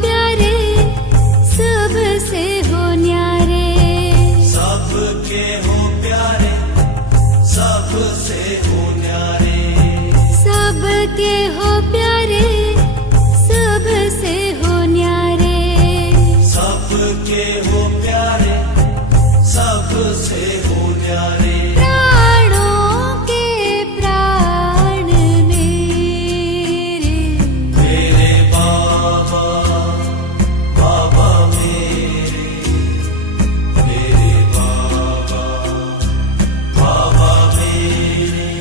प्यारे, सबसे हो न्यारे। सबके हो प्यारे, सबसे हो न्यारे। सबके हो प्यारे, सबसे हो न्यारे। सबके हो प्यारे, सबसे हो न्यारे। प्राणों के प्राण मेरे, मेरे बाबा, बाबा मेरे, मेरे बाबा, बाबा मेरे।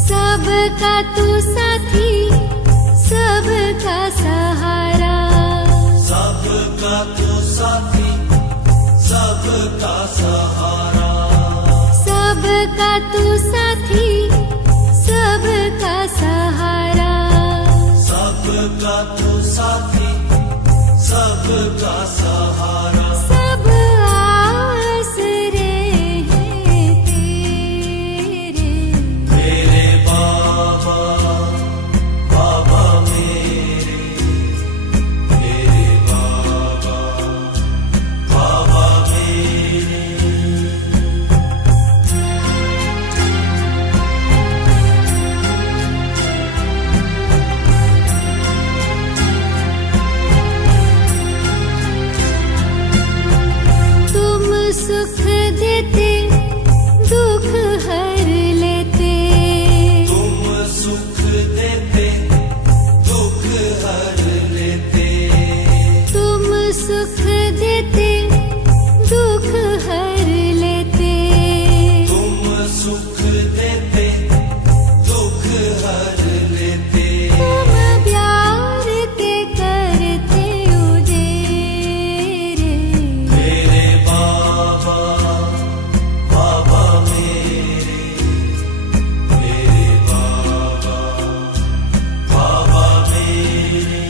सबका तू साथी, सबका सहारा। सबका तू साथी, सबका सहारा। सबका तू साथी, सबका सहारा। सबका तू साथी, सबका सहारा। सब आसरे हैं तेरे, मेरे बाबा, बाबा मेरे, मेरे बाबा, बाबा मेरे। तुम सुख देते, दुख हर लेते। तुम सुख देते, दुख हर लेते। तुम सुख देते, दुख हर लेते। तुम सुख देते, दुख हर लेते। तुम प्यार के करते उजेरे, मेरे बाबा, बाबा मेरे, मेरे बाबा, बाबा मेरे।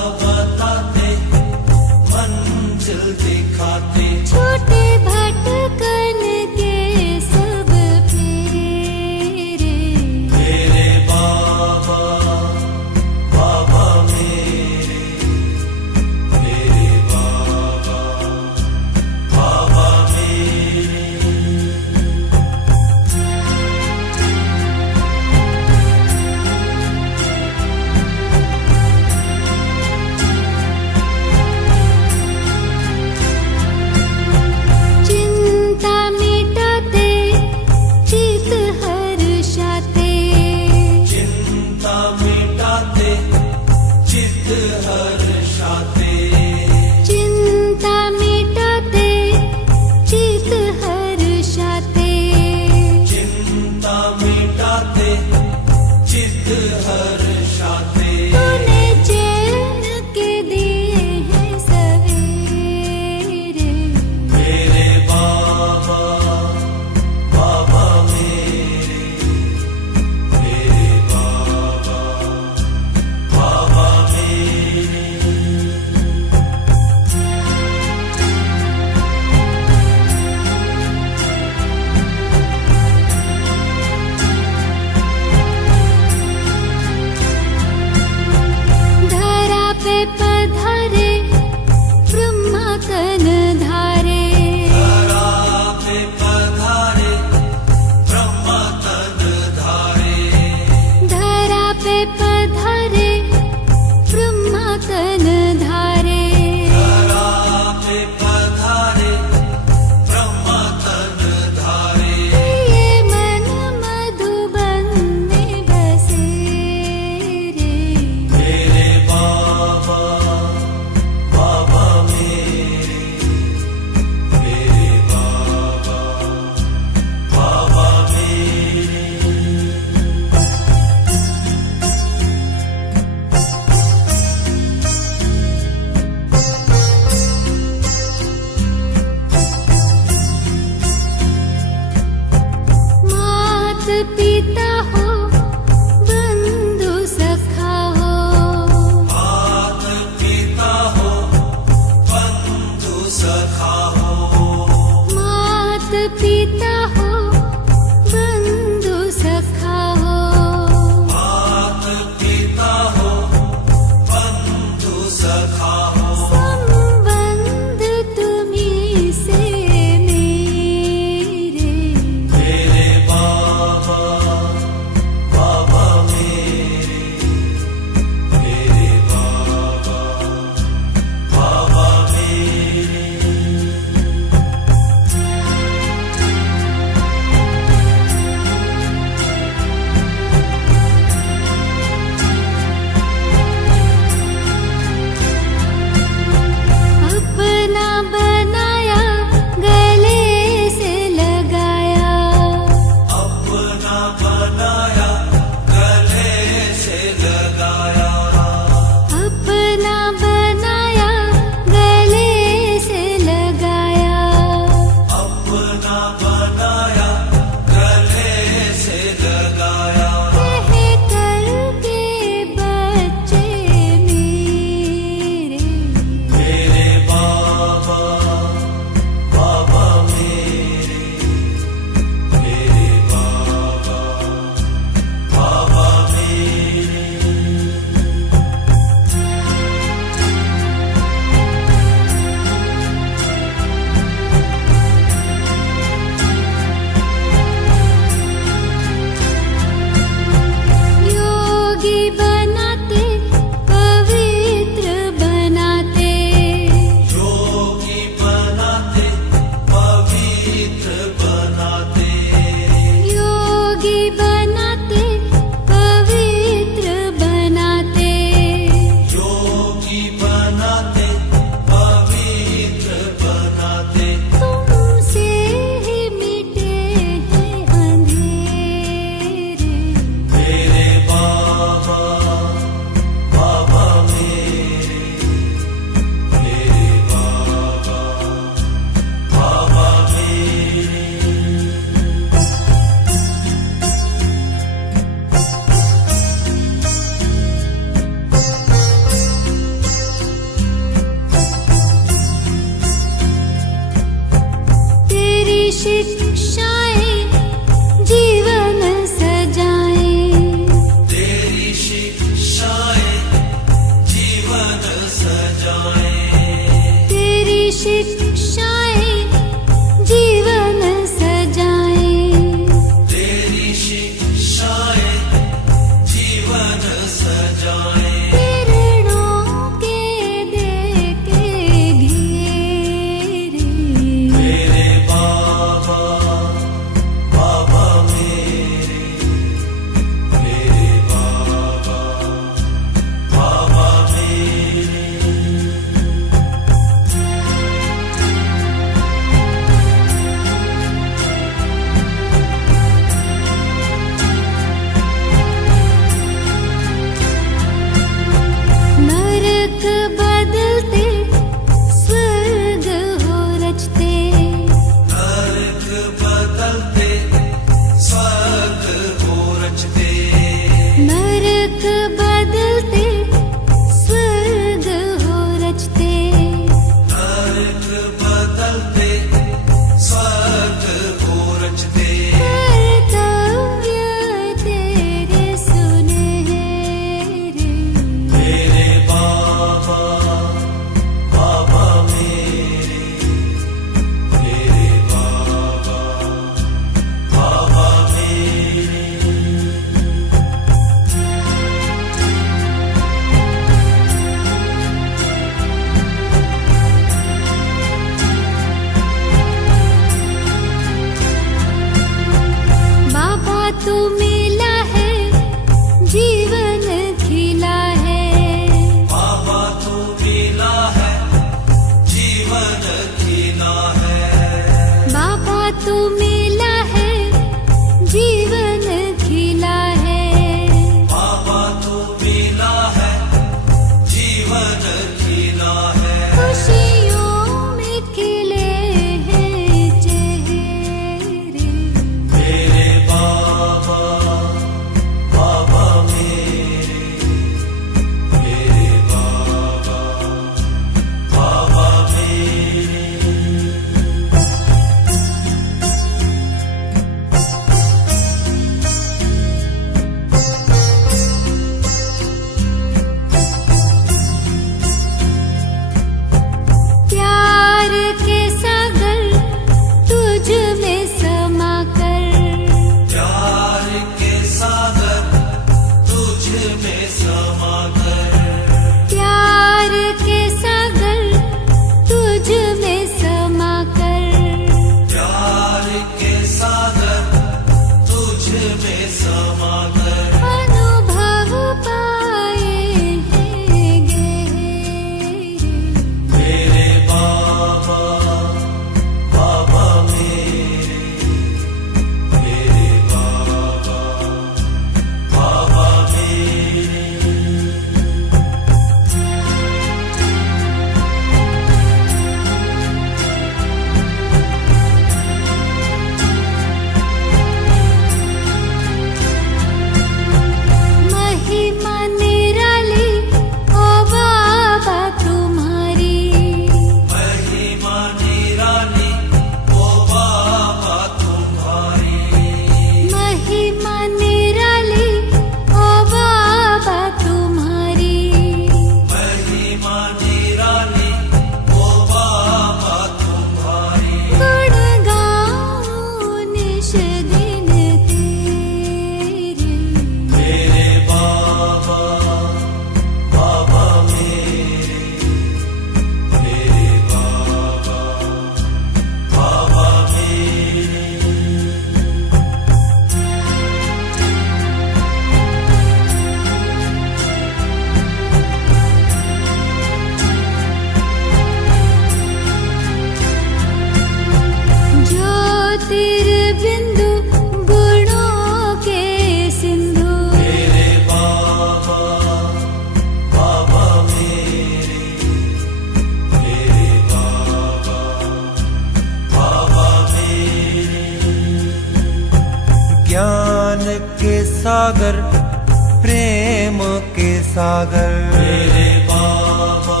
प्रेम के सागर। मेरे बाबा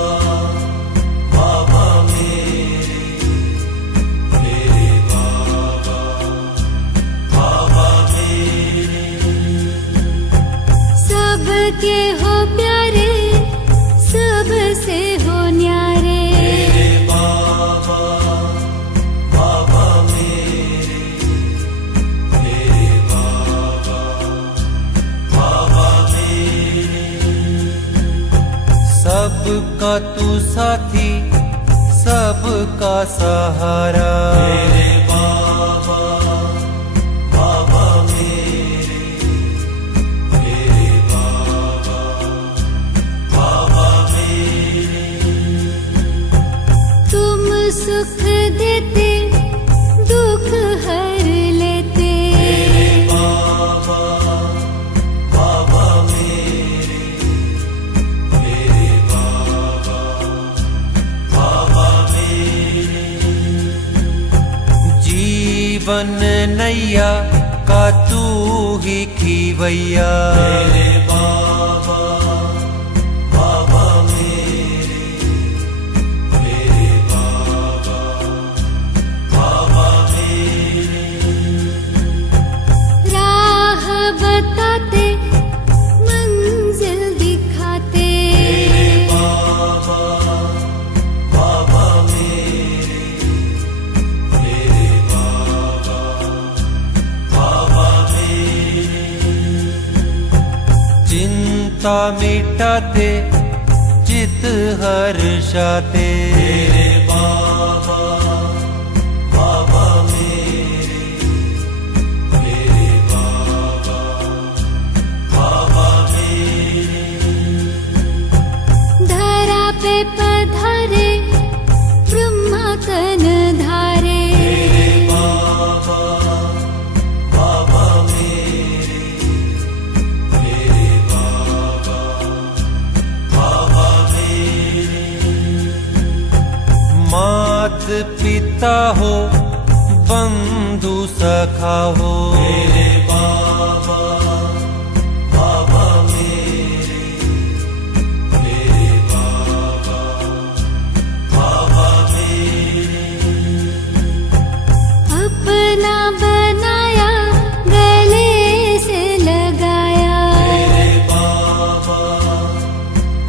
बाबा मेरे बाबा बाबा मेरे। सबके हो प्यारे, सबसे हो न्यारे। मेरे बाबा बाबा मेरे बाबा बाबा मेरे। सबका तू साथी, सबका सहारा। मेरे बाबा बाबा मेरे बाबा बाबा मेरे। तुम सुख देते, दुख हर लेते। मेरे बाबा बाबा मेरे बाबा बाबा मेरे। जीवन नैया का तू ही खीवैया। मेरे बाबा बाबा मेरे बाबा बाबा मेरे। राह बताते, मंजिल दिखाते। मेरे बाबा बाबा मेरे बाबा बाबा मेरे। चिंता मिटाते, चित हर्षाते। मेरे बाबा बाबा मेरे बाबा बाबा मेरे। धरा पे पधारे, ब्रह्मा कन धारे। मेरे बाबा बाबा मेरे बाबा बाबा मेरे। मात पिता हो, बंधु सखा हो। मेरे बाबा बाबा मेरे बाबा बाबा मेरे। अपना बनाया, गले से लगाया। मेरे बाबा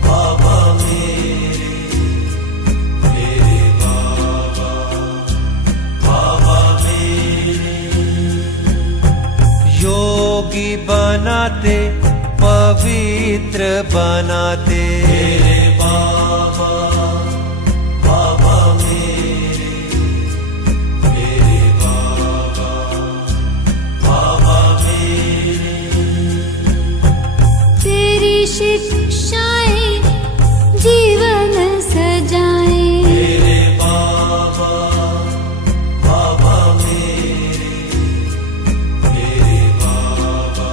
बाबा मेरे बाबा बाबा मेरे। योगी बनाते, पवित्र बनाते। मेरे बाबा बाबा मेरे बाबा बाबा मेरे। तेरी शिक्षाएं जीवन सजाएं। मेरे बाबा बाबा मेरे बाबा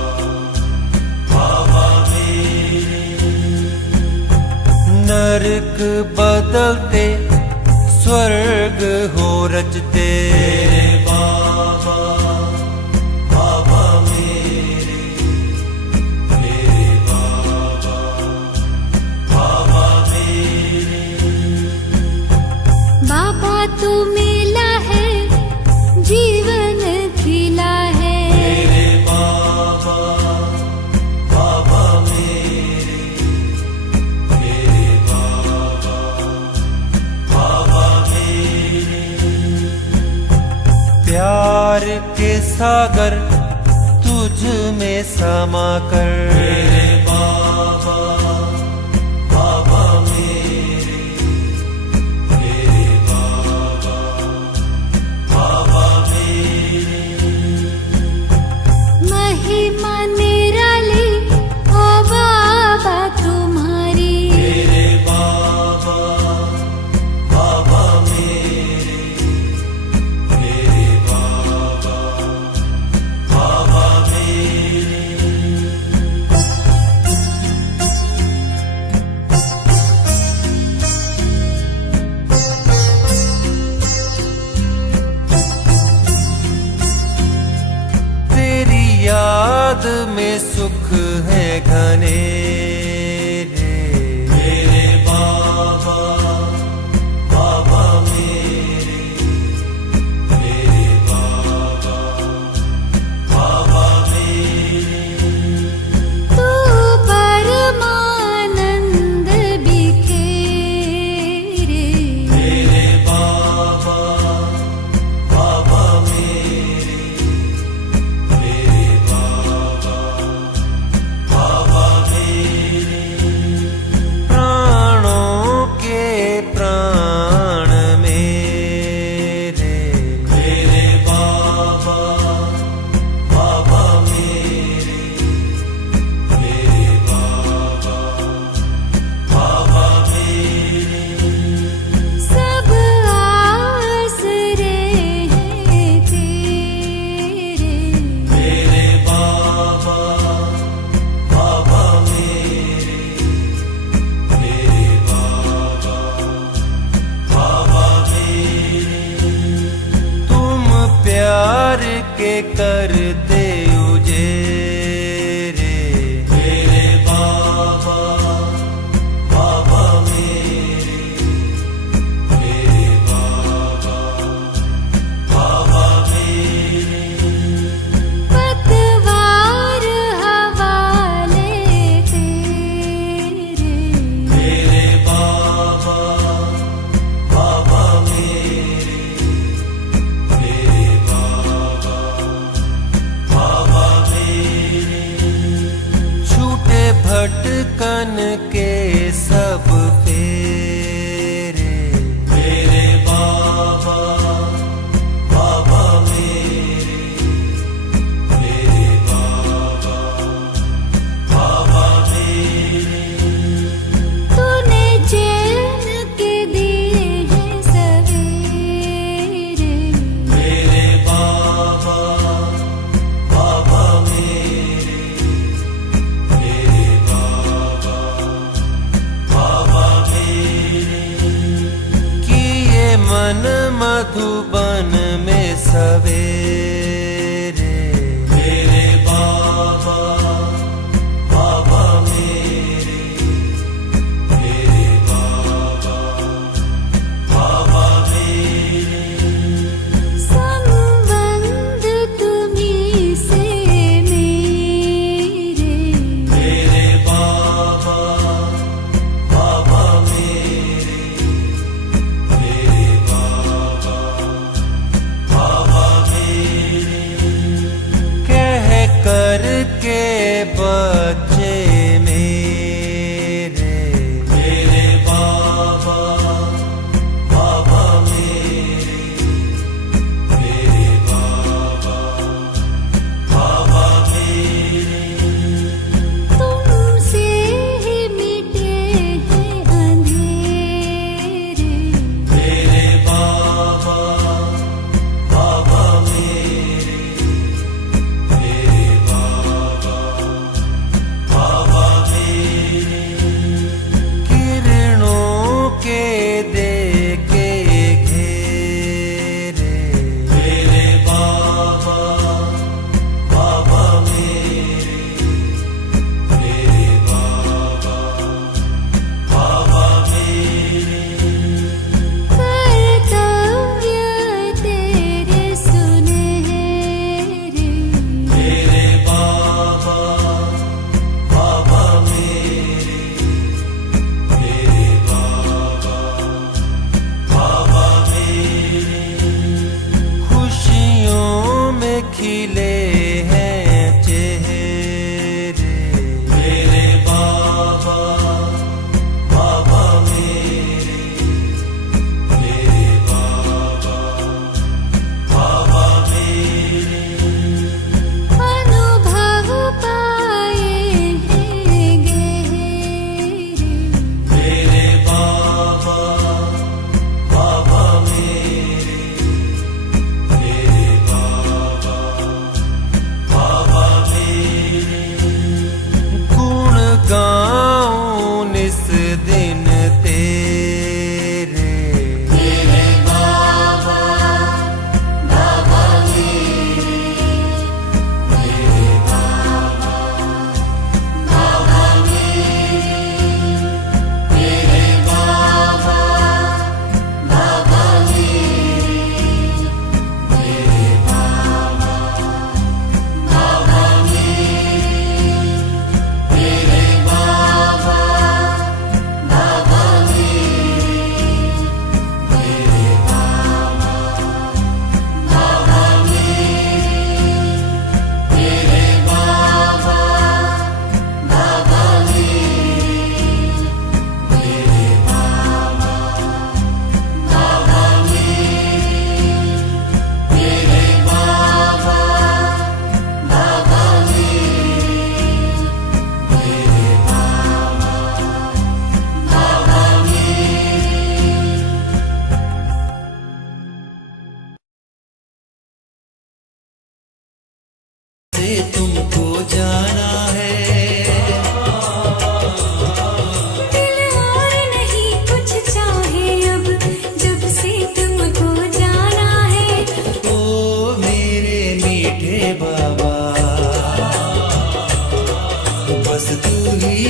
बाबा मेरे। नरक बदलते, स्वर्ग हो रचते। मेरे बाबा बाबा मेरे बाबा बाबा मेरे। बाबा तू मिला है, जीवन खिला है। मेरे बाबा बाबा मेरे बाबा बाबा मेरे। प्यार के सागर तुझ में समा कर। मेरे बाबा बाबा मेरे बाबा बाबा मेरे। महिमा निराली ओ बाबा तुम्हारी। मेरे बाबा बाबा मेरे बाबा बाबा मेरे। बने रे। मेरे बाबा बाबा मेरे बाबा बाबा मेरे तू परमानंद बिखेरे। मेरे बाबा बाबा मेरे बाबा बाबा मेरे प्राणों के प्राण मेरे। मेरे बाबा बाबा मेरे बाबा बाबा मेरे सब आसरे हैं तेरे। मेरे बाबा बाबा मेरे बाबा बाबा मेरे तुम प्यार के करते उजेरे। मेरे बाबा बाबा मेरे बाबा बाबा मेरे पतवार हवाले तेरे। मेरे बाबा बाबा मेरे बाबा बाबा मेरे छूटे भटकन के सब फेरे। मेरे बाबा बाबा मेरे बाबा बाबा मेरे तूने चैन के दिए हैं सवेरे। मेरे बाबा बाबा मेरे बाबा बाबा मेरे किए मन मधुबन में सवेरे। मेरे बाबा बाबा मेरे बाबा बाबा मेरे संबंध तुम्हीं से मेरे। मेरे बाबा बाबा मेरे बाबा बाबा मेरे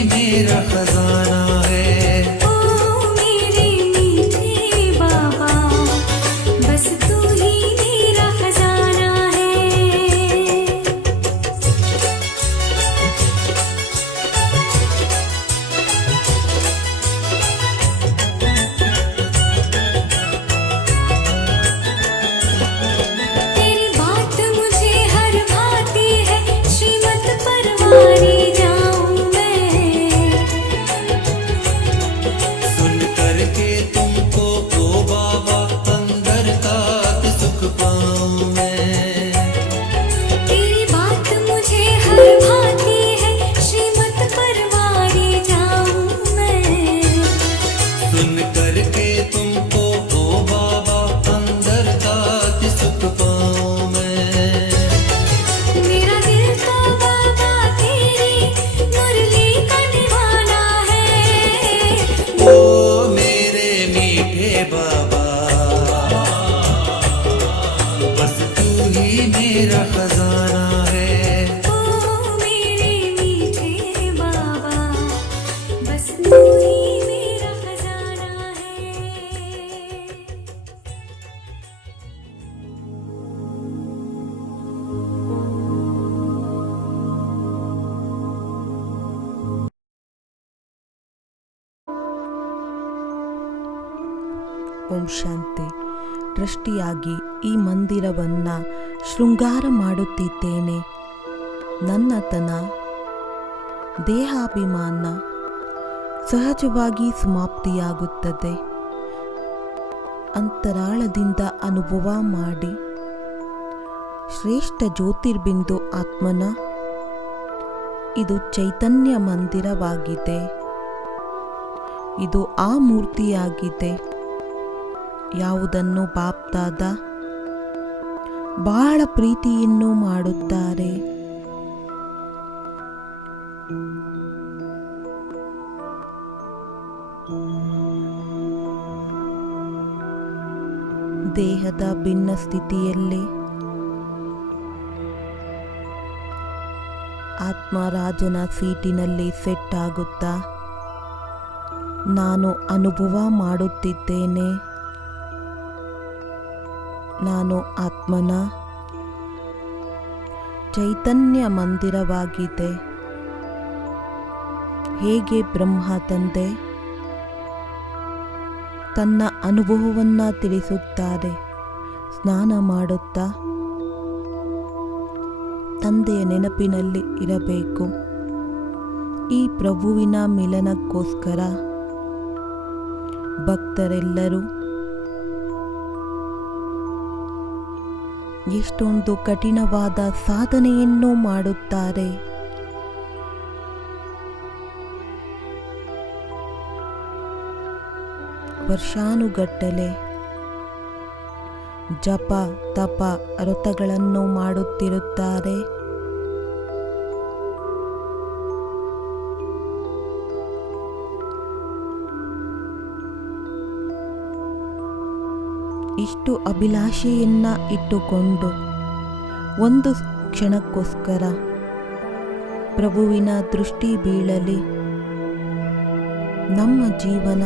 मेरा खजाना है। ओ मेरे मीठे बाबा, बस तू ही मेरा खजाना है। तेरी बात मुझे हर भाती है, श्रीमत परवारी जाऊं मैं। सुन करके तुमको ओ बाबा अंदर का सुख पाऊं मैं। तेरी बात मुझे हर भाती है, श्रीमत परवारी जाऊं मैं। सुन करके तुमको ओ बाबा अंदर का सुख पाऊं मैं। मेरा दिल तो बाबा तेरी मुरली का दीवाना है। ओ मेरे मीठे बाबा, बस तू ही मेरा खजाना है। ओ मेरे मीठे बाबा, बस तू ही मेरा खजाना है। ಓಂ ಶಾಂತಿ. ಟ್ರಸ್ಟಿಯಾಗಿ ಈ ಮಂದಿರವನ್ನು ಶೃಂಗಾರ ಮಾಡುತ್ತಿದ್ದೇನೆ. ನನ್ನತನ ದೇಹಾಭಿಮಾನ ಸಹಜವಾಗಿ ಸಮಾಪ್ತಿಯಾಗುತ್ತದೆ. ಅಂತರಾಳದಿಂದ ಅನುಭವ ಮಾಡಿ ಶ್ರೇಷ್ಠ ಜ್ಯೋತಿರ್ಬಿಂದು ಆತ್ಮನ ಇದು ಚೈತನ್ಯ ಮಂದಿರವಾಗಿದೆ. ಇದು ಆ ಮೂರ್ತಿಯಾಗಿದೆ ಯಾವುದನ್ನು ಬಾಪ್ದಾದ ಬಹಳ ಪ್ರೀತಿಯನ್ನು ಮಾಡುತ್ತಾರೆ. ದೇಹದ ಭಿನ್ನ ಸ್ಥಿತಿಯಲ್ಲಿ ಆತ್ಮರಾಜನ ಸೀಟಿನಲ್ಲಿ ಸೆಟ್ ಆಗುತ್ತಾ ನಾನು ಅನುಭವ ಮಾಡುತ್ತಿದ್ದೇನೆ. ನಾನು ಆತ್ಮನ ಚೈತನ್ಯ ಮಂದಿರವಾಗಿದೆ. ಹೇಗೆ ಬ್ರಹ್ಮ ತಂದೆ ತನ್ನ ಅನುಭವವನ್ನು ತಿಳಿಸುತ್ತಾರೆ, ಸ್ನಾನ ಮಾಡುತ್ತಾ ತಂದೆಯ ನೆನಪಿನಲ್ಲಿ ಇರಬೇಕು. ಈ ಪ್ರಭುವಿನ ಮಿಲನಕ್ಕೋಸ್ಕರ ಭಕ್ತರೆಲ್ಲರೂ ಎಷ್ಟೊಂದು ಕಠಿಣವಾದ ಸಾಧನೆಯನ್ನು ಮಾಡುತ್ತಾರೆ. ವರ್ಷಾನುಗಟ್ಟಲೆ ಜಪ ತಪ ವ್ರತಗಳನ್ನು ಮಾಡುತ್ತಿರುತ್ತಾರೆ. ಇಷ್ಟು ಅಭಿಲಾಷೆಯನ್ನ ಇಟ್ಟುಕೊಂಡು ಒಂದು ಕ್ಷಣಕ್ಕೋಸ್ಕರ ಪ್ರಭುವಿನ ದೃಷ್ಟಿ ಬೀಳಲಿ, ನಮ್ಮ ಜೀವನ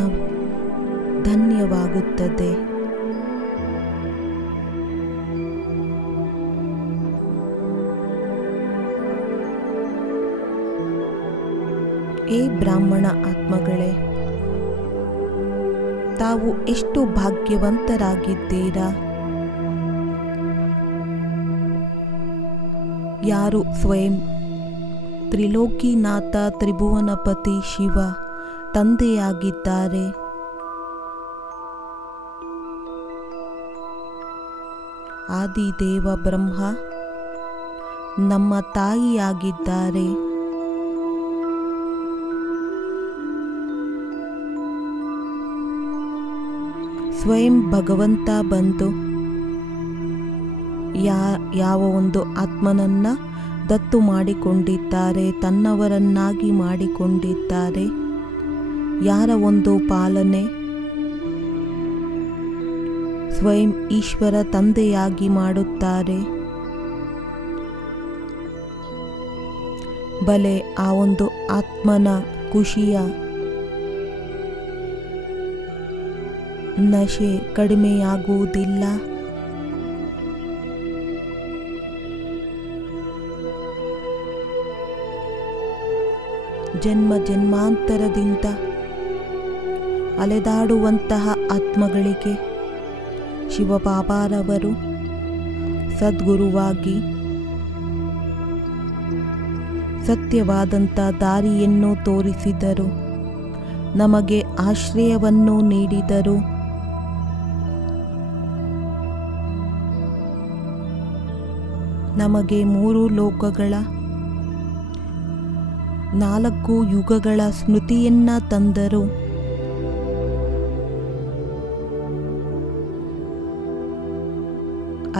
ಧನ್ಯವಾಗುತ್ತದೆ. ಏ ಬ್ರಾಹ್ಮಣ ಆತ್ಮಗಳೇ, ತಾವು ಎಷ್ಟು ಭಾಗ್ಯವಂತರಾಗಿದ್ದೀರಾ. ಯಾರು ಸ್ವಯಂ ತ್ರಿಲೋಕಿನಾಥ ತ್ರಿಭುವನಪತಿ ಶಿವ ತಂದೆಯಾಗಿದ್ದಾರೆ, ಆದಿದೇವ ಬ್ರಹ್ಮ ನಮ್ಮ ತಾಯಿಯಾಗಿದ್ದಾರೆ. ಸ್ವಯಂ ಭಗವಂತ ಬಂದು ಯಾವ ಒಂದು ಆತ್ಮನನ್ನ ದತ್ತು ಮಾಡಿಕೊಂಡಿದ್ದಾರೆ, ತನ್ನವರನ್ನಾಗಿ ಮಾಡಿಕೊಂಡಿದ್ದಾರೆ. ಯಾರ ಒಂದು ಪಾಲನೆ ಸ್ವಯಂ ಈಶ್ವರ ತಂದೆಯಾಗಿ ಮಾಡುತ್ತಾರೆ. ಬಲೆ ಆ ಒಂದು ಆತ್ಮನ ಖುಷಿಯ ನಶೆ ಕಡಿಮೆಯಾಗುವುದಿಲ್ಲ. ಜನ್ಮ ಜನ್ಮಾಂತರದಿಂದ ಅಲೆದಾಡುವಂತಹ ಆತ್ಮಗಳಿಗೆ ಶಿವಬಾಬಾರವರು ಸದ್ಗುರುವಾಗಿ ಸತ್ಯವಾದಂಥ ದಾರಿಯನ್ನು ತೋರಿಸಿದರು, ನಮಗೆ ಆಶ್ರಯವನ್ನು ನೀಡಿದರು. ನಮಗೆ 3 ಲೋಕಗಳ 4 ಯುಗಗಳ ಸ್ಮೃತಿಯನ್ನ ತಂದರು.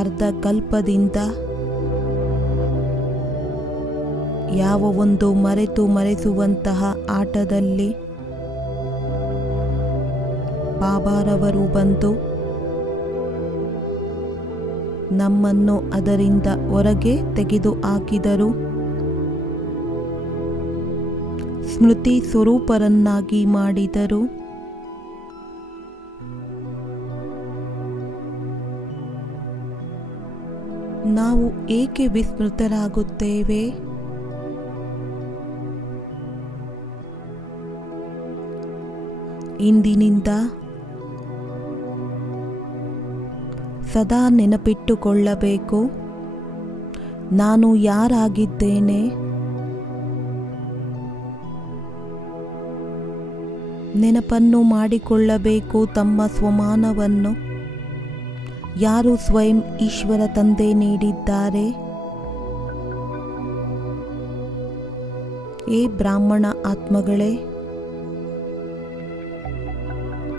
ಅರ್ಧ ಕಲ್ಪದಿಂದ ಯಾವ ಒಂದು ಮರೆಸುವಂತಹ ಆಟದಲ್ಲಿ ಬಾಬಾರವರು ಬಂದು ನಮ್ಮನ್ನು ಅದರಿಂದ ಹೊರಗೆ ತೆಗೆದು ಹಾಕಿದರು. ಸ್ಮೃತಿ ಸ್ವರೂಪರನ್ನಾಗಿ ಮಾಡಿದರು. ನಾವು ಏಕೆ ವಿಸ್ಮೃತರಾಗುತ್ತೇವೆ? ಇಂದಿನಿಂದ ಸದಾ ನೆನಪಿಟ್ಟುಕೊಳ್ಳಬೇಕು, ನಾನು ಯಾರಾಗಿದ್ದೇನೆ, ನೆನಪನ್ನು ಮಾಡಿಕೊಳ್ಳಬೇಕು ತಮ್ಮ ಸ್ವಮಾನವನ್ನು. ಯಾರು ಸ್ವಯಂ ಈಶ್ವರ ತಂದೆ ನೀಡಿದ್ದಾರೆ. ಏ ಬ್ರಾಹ್ಮಣ ಆತ್ಮಗಳೇ,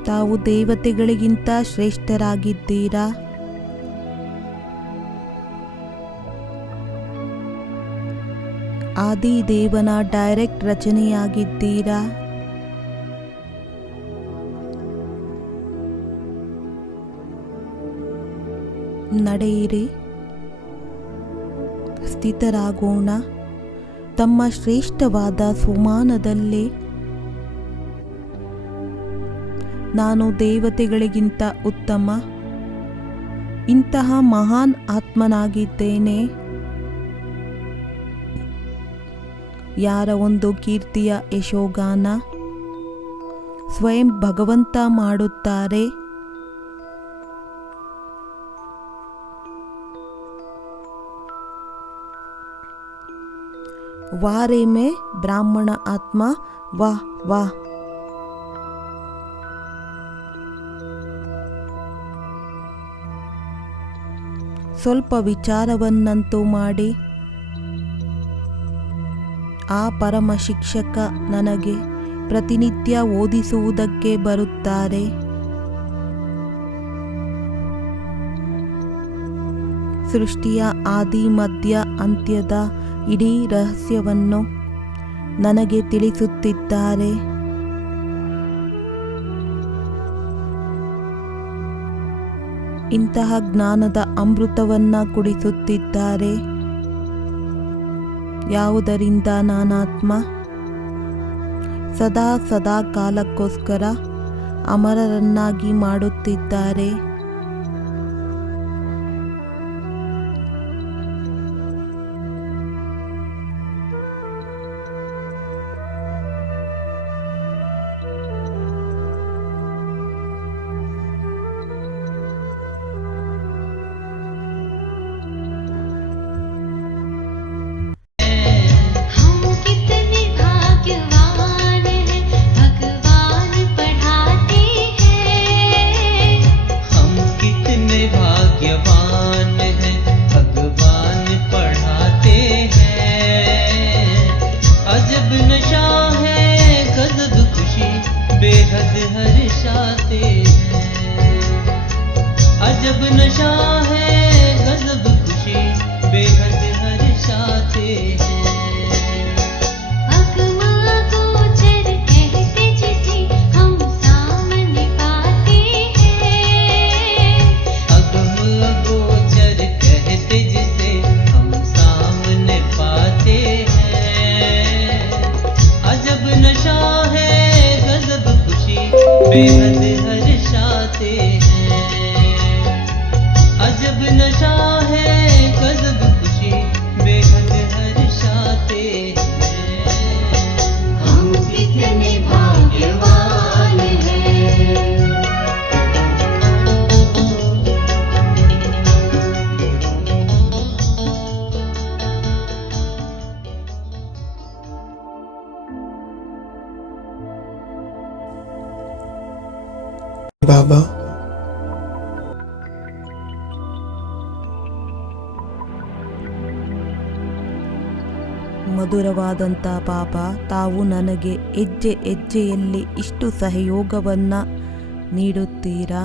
ತಾವು ದೇವತೆಗಳಿಗಿಂತ ಶ್ರೇಷ್ಠರಾಗಿದ್ದೀರಾ. ಆದಿದೇವನ ಡೈರೆಕ್ಟ್ ರಚನೆಯಾಗಿದ್ದೀರಾ. ನಡೆಯಿರಿ, ಸ್ಥಿತರಾಗೋಣ ತಮ್ಮ ಶ್ರೇಷ್ಠವಾದ ಸ್ವಮಾನದಲ್ಲಿ. ನಾನು ದೇವತೆಗಳಿಗಿಂತ ಉತ್ತಮ, ಇಂತಹ ಮಹಾನ್ ಆತ್ಮನಾಗಿದ್ದೇನೆ. ಯಾರ ಒಂದು ಕೀರ್ತಿಯ ಯಶೋಗಾನ ಸ್ವಯಂ ಭಗವಂತ ಮಾಡುತ್ತಾರೆ. ವಾರೆ ಮೇ ಬ್ರಾಹ್ಮಣ ಆತ್ಮ ವಾಹ್ ವಾಹ್. ಸ್ವಲ್ಪ ವಿಚಾರವನ್ನಂತೂ ಮಾಡಿ. ಆ ಪರಮ ಶಿಕ್ಷಕ ನನಗೆ ಪ್ರತಿನಿತ್ಯ ಓದಿಸುವುದಕ್ಕೆ ಬರುತ್ತಾರೆ. ಸೃಷ್ಟಿಯ ಆದಿ ಮಧ್ಯ ಅಂತ್ಯದ ಇಡೀ ರಹಸ್ಯವನ್ನು ನನಗೆ ತಿಳಿಸುತ್ತಿದ್ದಾರೆ. ಇಂತಹ ಜ್ಞಾನದ ಅಮೃತವನ್ನ ಕುಡಿಸುತ್ತಿದ್ದಾರೆ. ಯಾವುದರಿಂದ ನಾನಾತ್ಮ ಸದಾ ಸದಾ ಕಾಲಕ್ಕೋಸ್ಕರ ಅಮರರನ್ನಾಗಿ ಮಾಡುತ್ತಿದ್ದಾರೆ. हम बेहद हर्षाते हैं। अजब नशा है गजब खुशी बेहद हर्षाते हैं। हम कितने भाग्यवान हैं। ಬಾಬಾ ಮಧುರವಾದಂಥ ಬಾಬಾ, ತಾವು ನನಗೆ ಹೆಜ್ಜೆ ಹೆಜ್ಜೆಯಲ್ಲಿ ಇಷ್ಟು ಸಹಯೋಗವನ್ನು ನೀಡುತ್ತೀರಾ.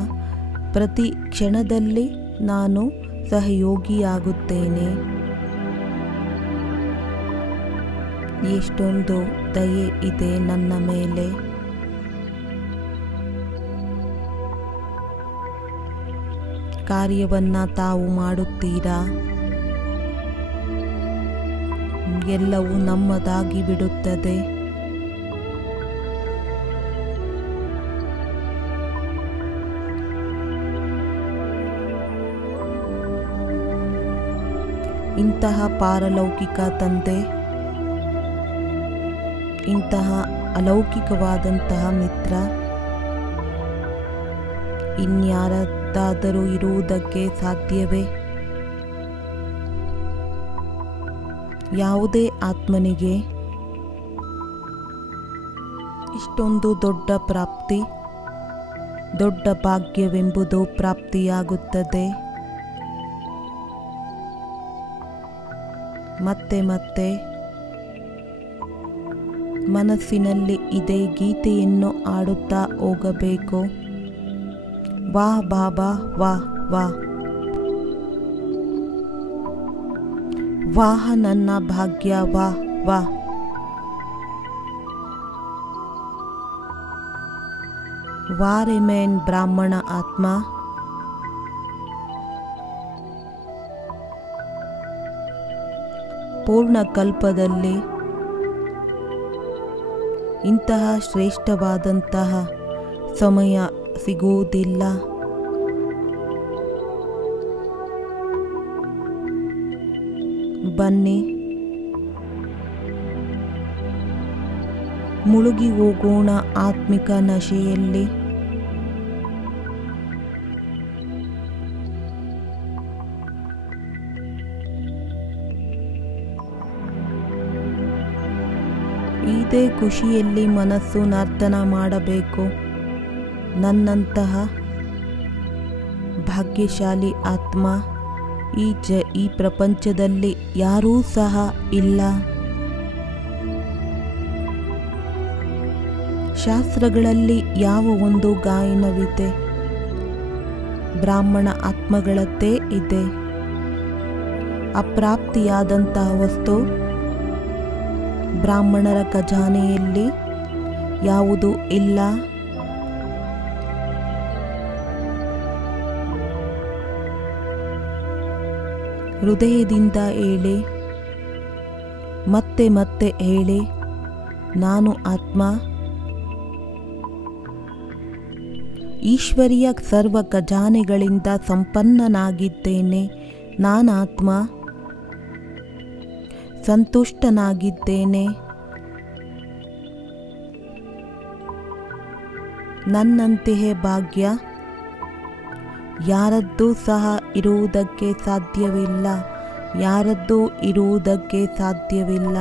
ಪ್ರತಿ ಕ್ಷಣದಲ್ಲಿ ನಾನು ಸಹಯೋಗಿಯಾಗುತ್ತೇನೆ. ಎಷ್ಟೊಂದು ದಯೆ ಇದೆ ನನ್ನ ಮೇಲೆ. ಕಾರ್ಯವನ್ನು ತಾವು ಮಾಡುತ್ತೀರಾ. ಎಲ್ಲವೂ ನಮ್ಮದಾಗಿ ಬಿಡುತ್ತದೆ. ಇಂತಹ ಪಾರಲೌಕಿಕ ತಂದೆ, ಇಂತಹ ಅಲೌಕಿಕವಾದಂತಹ ಮಿತ್ರ ಇನ್ಯಾರದ್ದಾದರೂ ಇರುವುದಕ್ಕೆ ಸಾಧ್ಯವೇ? ಯಾವುದೇ ಆತ್ಮನಿಗೆ ಇಷ್ಟೊಂದು ದೊಡ್ಡ ಪ್ರಾಪ್ತಿ, ದೊಡ್ಡ ಭಾಗ್ಯವೆಂಬುದು ಪ್ರಾಪ್ತಿಯಾಗುತ್ತದೆ. ಮತ್ತೆ ಮತ್ತೆ ಮನಸ್ಸಿನಲ್ಲಿ ಇದೇ ಗೀತೆಯನ್ನು ಆಡುತ್ತಾ ಹೋಗಬೇಕು. ವಾಹ್ ಬಾಬಾ, ವಾಹ್ ವಾಹ್, ವಾಹ ನನ್ನ ಭಾಗ್ಯ, ವಾಹ್ ವಾಹ್. ವಾರೆಮೇನ್ ಬ್ರಾಹ್ಮಣ ಆತ್ಮ, ಪೂರ್ಣ ಕಲ್ಪದಲ್ಲಿ ಇಂತಹ ಶ್ರೇಷ್ಠವಾದಂತಹ ಸಮಯ ಸಿಗುವುದಿಲ್ಲ. ಬನ್ನಿ, ಮುಳುಗಿ ಹೋಗೋಣ ಆತ್ಮಿಕ ನಶೆಯಲ್ಲಿ. ಇದೇ ಖುಷಿಯಲ್ಲಿ ಮನಸ್ಸು ನರ್ತನ ಮಾಡಬೇಕು. ನನ್ನಂತಹ ಭಾಗ್ಯಶಾಲಿ ಆತ್ಮ ಈ ಪ್ರಪಂಚದಲ್ಲಿ ಯಾರೂ ಸಹ ಇಲ್ಲ. ಶಾಸ್ತ್ರಗಳಲ್ಲಿ ಯಾವ ಒಂದು ಗಾಯನವಿದೆ? ಬ್ರಾಹ್ಮಣ ಆತ್ಮಗಳದ್ದೇ ಇದೆ. ಅಪ್ರಾಪ್ತಿಯಾದಂತಹ ವಸ್ತು ಬ್ರಾಹ್ಮಣರ ಖಜಾನೆಯಲ್ಲಿ ಯಾವುದೂ ಇಲ್ಲ. ಹೃದಯದಿಂದ ಹೇಳಿ, ಮತ್ತೆ ಮತ್ತೆ ಹೇಳಿ, ನಾನು ಆತ್ಮ, ಈಶ್ವರಿಯ ಸರ್ವ ಖಜಾನೆಗಳಿಂದ ಸಂಪನ್ನನಾಗಿದ್ದೇನೆ. ನಾನಾತ್ಮ ಸಂತುಷ್ಟನಾಗಿದ್ದೇನೆ. ನನ್ನಂತೆಯೇ ಭಾಗ್ಯ ಯಾರದ್ದೂ ಸಹ ಇರುವುದಕ್ಕೆ ಸಾಧ್ಯವಿಲ್ಲ. ಯಾರದ್ದೂ ಇರುವುದಕ್ಕೆ ಸಾಧ್ಯವಿಲ್ಲ.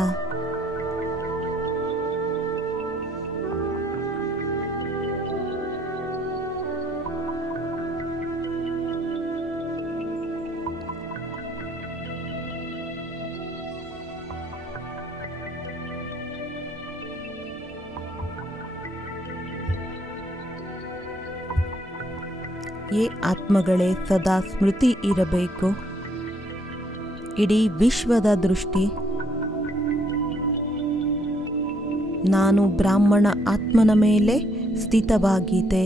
ಈ ಆತ್ಮಗಳೇ ಸದಾ ಸ್ಮೃತಿ ಇರಬೇಕು. ಇಡೀ ವಿಶ್ವದ ದೃಷ್ಟಿ ನಾನು ಬ್ರಾಹ್ಮಣ ಆತ್ಮನ ಮೇಲೆ ಸ್ಥಿತವಾಗಿದೆ.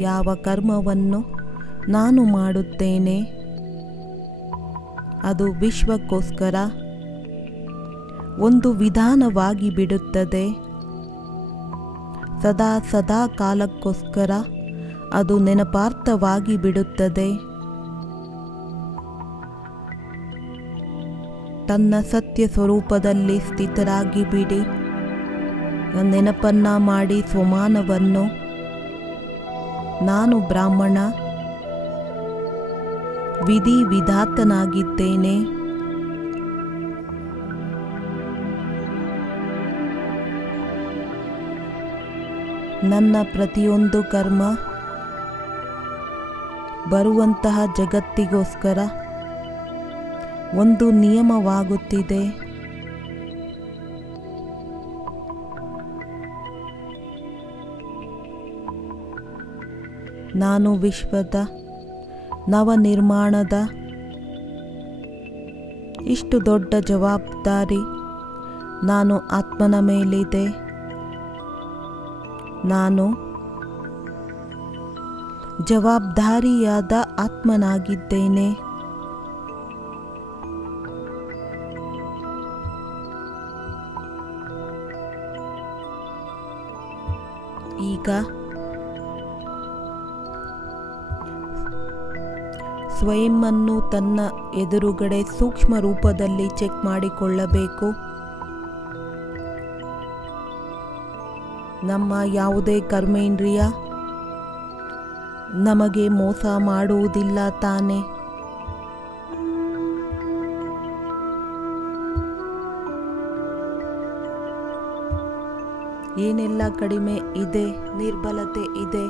ಯಾವ ಕರ್ಮವನ್ನು ನಾನು ಮಾಡುತ್ತೇನೆ ಅದು ವಿಶ್ವಕ್ಕೋಸ್ಕರ ಒಂದು ವಿಧಾನವಾಗಿ ಬಿಡುತ್ತದೆ. ಸದಾ ಸದಾ ಕಾಲಕ್ಕೋಸ್ಕರ ಅದು ನೆನಪಾರ್ಥವಾಗಿ ಬಿಡುತ್ತದೆ. ತನ್ನ ಸತ್ಯ ಸ್ವರೂಪದಲ್ಲಿ ಸ್ಥಿತರಾಗಿ ಬಿಡಿ. ನೆನಪನ್ನ ಮಾಡಿ ಸ್ವಮಾನವನ್ನು ನಾನು ಬ್ರಾಹ್ಮಣ ವಿಧಿ ವಿಧಾತನಾಗಿದ್ದೇನೆ. ನನ್ನ ಪ್ರತಿಯೊಂದು ಕರ್ಮ ಬರುವಂತಹ ಜಗತ್ತಿಗೋಸ್ಕರ ಒಂದು ನಿಯಮವಾಗುತ್ತಿದೆ. ನಾನು ವಿಶ್ವದ ನವನಿರ್ಮಾಣದ ಇಷ್ಟು ದೊಡ್ಡ ಜವಾಬ್ದಾರಿ ನಾನು ಆತ್ಮನ ಮೇಲಿದೆ. ನಾನು ಜವಾಬ್ದಾರಿಯಾದ ಆತ್ಮನಾಗಿದ್ದೇನೆ. ಈಗ ಸ್ವಯಂವನ್ನು ತನ್ನ ಎದುರುಗಡೆ ಸೂಕ್ಷ್ಮ ರೂಪದಲ್ಲಿ ಚೆಕ್ ಮಾಡಿಕೊಳ್ಳಬೇಕು. ನಮ್ಮ ಯಾವುದೇ ಕರ್ಮೇಂದ್ರಿಯ ನಮಗೆ ಮೋಸ ಮಾಡುವುದಿಲ್ಲ ತಾನೆ. ಏನೆಲ್ಲ ಕಡಿಮೆ ಇದೆ, ನಿರ್ಬಲತೆ ಇದೆ,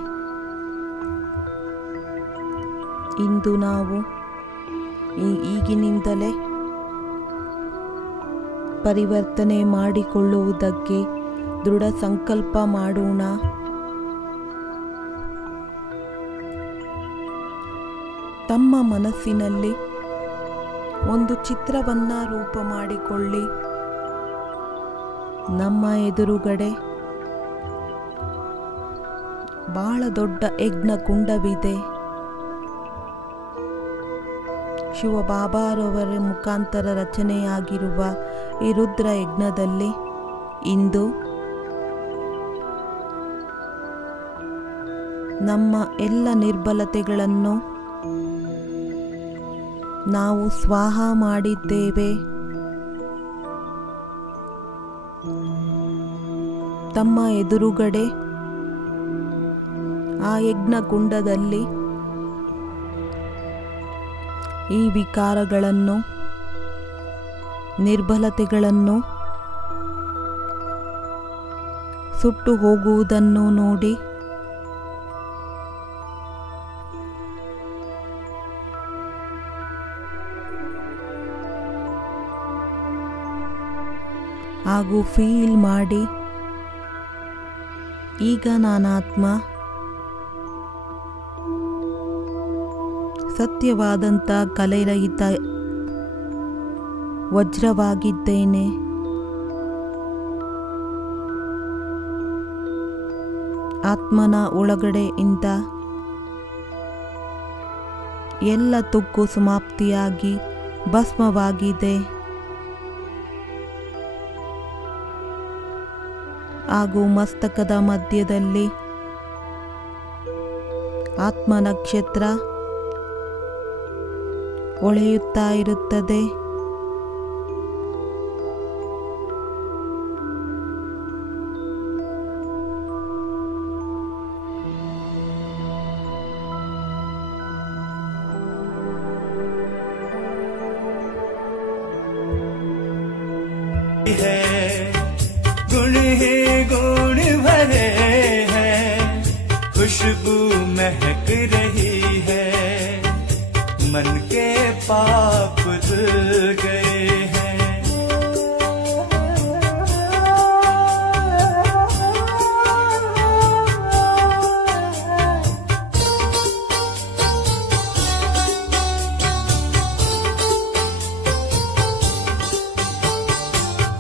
ಇಂದು ನಾವು ಈಗಿನಿಂದಲೇ ಪರಿವರ್ತನೆ ಮಾಡಿಕೊಳ್ಳುವುದಕ್ಕೆ ದೃಢ ಸಂಕಲ್ಪ ಮಾಡೋಣ. ತಮ್ಮ ಮನಸ್ಸಿನಲ್ಲಿ ಒಂದು ಚಿತ್ರವನ್ನ ರೂಪ ಮಾಡಿಕೊಳ್ಳಿ. ನಮ್ಮ ಎದುರುಗಡೆ ಬಹಳ ದೊಡ್ಡ ಯಜ್ಞ ಕುಂಡವಿದೆ. ಶಿವಬಾಬಾರವರ ಮುಖಾಂತರ ರಚನೆಯಾಗಿರುವ ಈ ರುದ್ರ ಯಜ್ಞದಲ್ಲಿ ಇಂದು ನಮ್ಮ ಎಲ್ಲ ನಿರ್ಬಲತೆಗಳನ್ನು ನಾವು ಸ್ವಾಹ ಮಾಡಿದ್ದೇವೆ. ತಮ್ಮ ಎದುರುಗಡೆ ಆ ಯಜ್ಞ ಕುಂಡದಲ್ಲಿ ಈ ವಿಕಾರಗಳನ್ನು, ನಿರ್ಬಲತೆಗಳನ್ನು ಸುಟ್ಟು ಹೋಗುವುದನ್ನು ನೋಡಿ ಹಾಗೂ ಫೀಲ್ ಮಾಡಿ, ಈಗ ನಾನಾತ್ಮ ಸತ್ಯವಾದಂಥ ಕಲೆರಹಿತ ವಜ್ರವಾಗಿದ್ದೇನೆ. ಆತ್ಮನ ಒಳಗಡೆಯಿಂದ ಎಲ್ಲ ತುಕ್ಕು ಸಮಾಪ್ತಿಯಾಗಿ ಭಸ್ಮವಾಗಿದೆ. ಹಾಗೂ ಮಸ್ತಕದ ಮಧ್ಯದಲ್ಲಿ ಆತ್ಮ ನಕ್ಷತ್ರ ಹೊಳೆಯುತ್ತಾ ಇರುತ್ತದೆ. गुण ही गुण भरे हैं, खुशबू महक रही है, मन के पाप धुल गए हैं।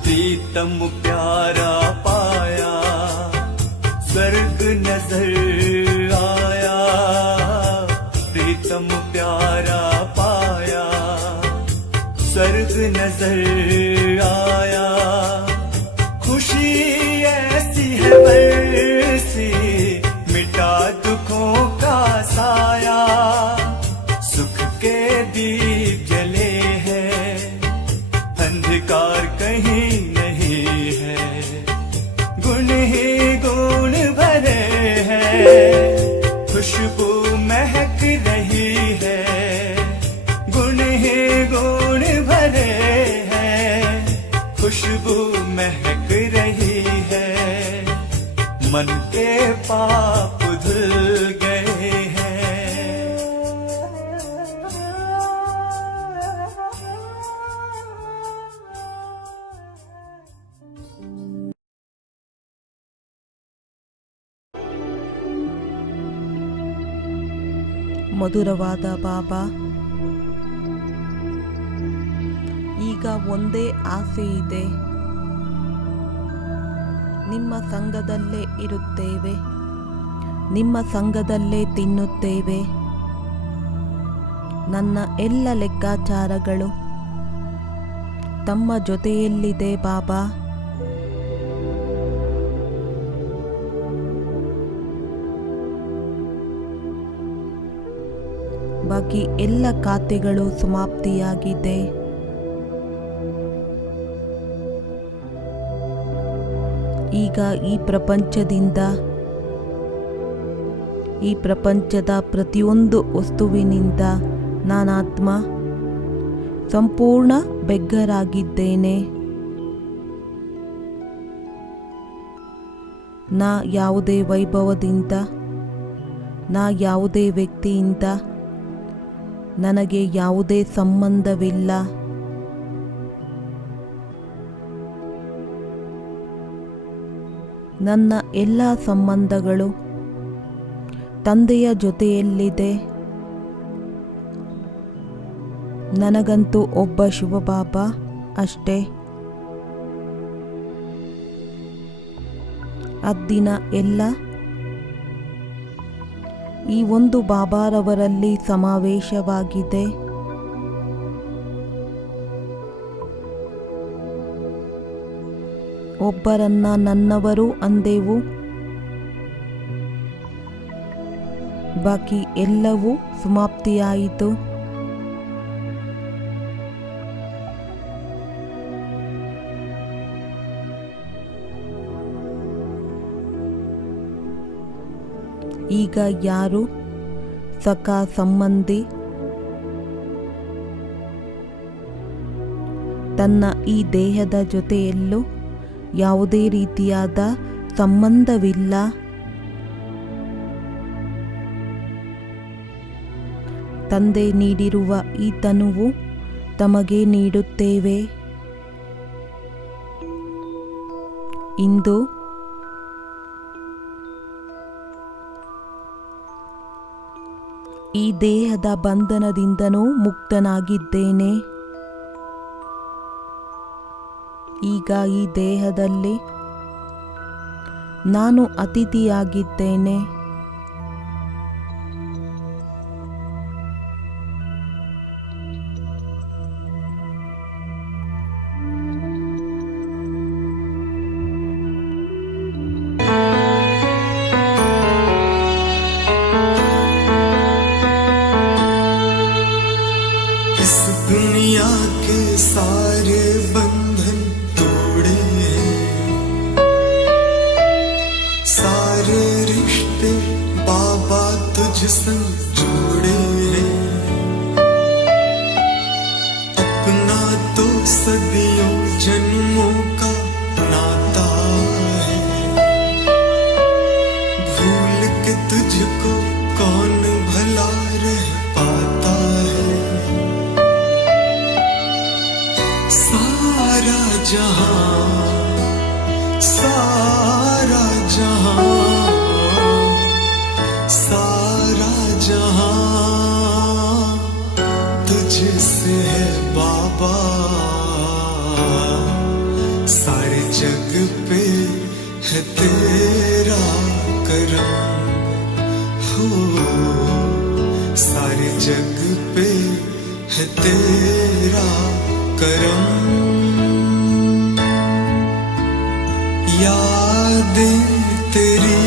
प्रीतम प्यारा पाया, स्वर्ग नजर आया। प्रीतम प्यारा पाया, स्वर्ग नजर आया। खुशी ऐसी है बरस ही गुण भरे हैं, खुशबू महक रही है। गुण ही गुण भरे हैं, खुशबू महक रही है। मन के पाप धुल गए हैं। ಮಧುರವಾದ ಬಾಬಾ, ಈಗ ಒಂದೇ ಆಸೆ ಇದೆ, ನಿಮ್ಮ ಸಂಘದಲ್ಲೇ ಇರುತ್ತೇವೆ, ನಿಮ್ಮ ಸಂಘದಲ್ಲೇ ತಿನ್ನುತ್ತೇವೆ. ನನ್ನ ಎಲ್ಲ ಲೆಕ್ಕಾಚಾರಗಳು ತಮ್ಮ ಜೊತೆಯಲ್ಲಿದೆ ಬಾಬಾ. ಬಾಕಿ ಎಲ್ಲ ಖಾತೆಗಳು ಸಮಾಪ್ತಿಯಾಗಿದೆ. ಈಗ ಈ ಪ್ರಪಂಚದಿಂದ, ಈ ಪ್ರಪಂಚದ ಪ್ರತಿಯೊಂದು ವಸ್ತುವಿನಿಂದ ನಾನಾತ್ಮ ಸಂಪೂರ್ಣ ಬೆಗ್ಗರಾಗಿದ್ದೇನೆ. ನಾ ಯಾವುದೇ ವೈಭವದಿಂದ, ನಾ ಯಾವುದೇ ವ್ಯಕ್ತಿಯಿಂದ ನನಗೆ ಯಾವುದೇ ಸಂಬಂಧವಿಲ್ಲ. ನನ್ನ ಎಲ್ಲ ಸಂಬಂಧಗಳು ತಂದೆಯ ಜೊತೆಯಲ್ಲಿದೆ. ನನಗಂತೂ ಒಬ್ಬ ಶಿವಬಾಬಾ ಅಷ್ಟೇ. ಅದ್ದಿನ ಎಲ್ಲ ಈ ಒಂದು ಬಾಬಾರವರಲ್ಲಿ ಸಮಾವೇಶವಾಗಿದೆ. ಒಬ್ಬರನ್ನ ನನ್ನವರು ಅಂದೆವು, ಬಾಕಿ ಎಲ್ಲವೂ ಸಮಾಪ್ತಿಯಾಯಿತು. ಈಗ ಯಾರು ಸಖಾ ಸಂಬಂಧಿ ತನ್ನ ಈ ದೇಹದ ಜೊತೆಯಲ್ಲೂ ಯಾವುದೇ ರೀತಿಯಾದ ಸಂಬಂಧವಿಲ್ಲ. ತಂದೆ ನೀಡಿರುವ ಈ ತನುವು ತಮಗೆ ನೀಡುತ್ತೇವೆ. ಇಂದು ಈ ದೇಹದ ಬಂಧನದಿಂದನೂ ಮುಕ್ತನಾಗಿದ್ದೇನೆ. ಈಗ ಈ ದೇಹದಲ್ಲಿ ನಾನು ಅತಿಥಿಯಾಗಿದ್ದೇನೆ. इस दुनिया के सारे बंधन तोड़े हैं, सारे रिश्ते बाबा तुझ संग जोड़े हैं। अपना तो सदियों जन्मों का नाता है, भूल के तुझको कौन भला रह पाता है। सारा जहां, सारा जहां, सारा जहां तुझसे है बाबा। सारे जग पे है तेरा करम हो, सारे जग पे है तेरा करम। यादें तेरी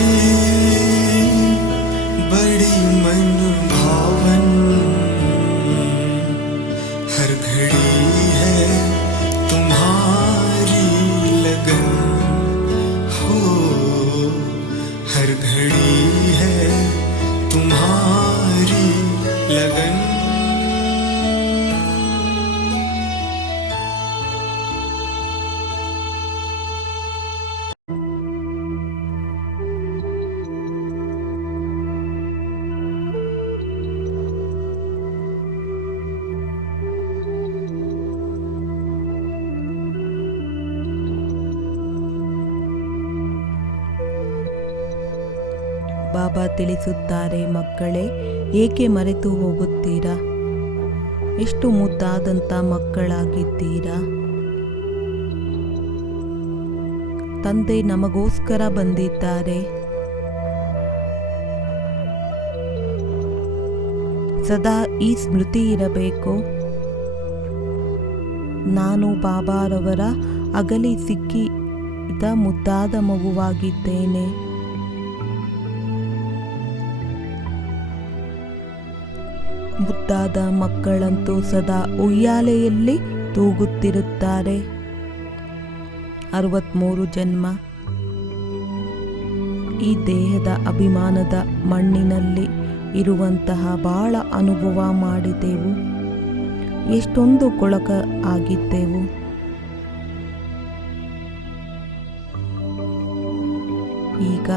बड़ी मन भावन, हर घड़ी है तुम्हारी लगन हो। लगन। ಬಾಬಾ ತಿಳಿಸುತ್ತಾರೆ, ಮಕ್ಕಳೇ, ಏಕೆ ಮರೆತು ಹೋಗುತ್ತೀರಾ? ಎಷ್ಟು ಮುದ್ದಾದಂಥ ಮಕ್ಕಳಾಗಿದ್ದೀರಾ. ತಂದೆ ನಮಗೋಸ್ಕರ ಬಂದಿದ್ದಾರೆ. ಸದಾ ಈ ಸ್ಮೃತಿ ಇರಬೇಕು, ನಾನು ಬಾಬಾರವರ ಅಗಲಿ ಸಿಕ್ಕಿದ ಮುದ್ದಾದ ಮಗುವಾಗಿದ್ದೇನೆ. ಮುದ್ದಾದ ಮಕ್ಕಳಂತೂ ಸದಾ ಉಯ್ಯಾಲೆಯಲ್ಲಿ ತೂಗುತ್ತಿರುತ್ತಾರೆ. 63 ಜನ್ಮ ಈ ದೇಹದ ಅಭಿಮಾನದ ಮಣ್ಣಿನಲ್ಲಿ ಇರುವಂತಹ ಬಾಳ ಅನುಭವ ಮಾಡಿದೆವು. ಎಷ್ಟೊಂದು ಕೊಳಕ ಆಗಿದ್ದೆವು. ಈಗ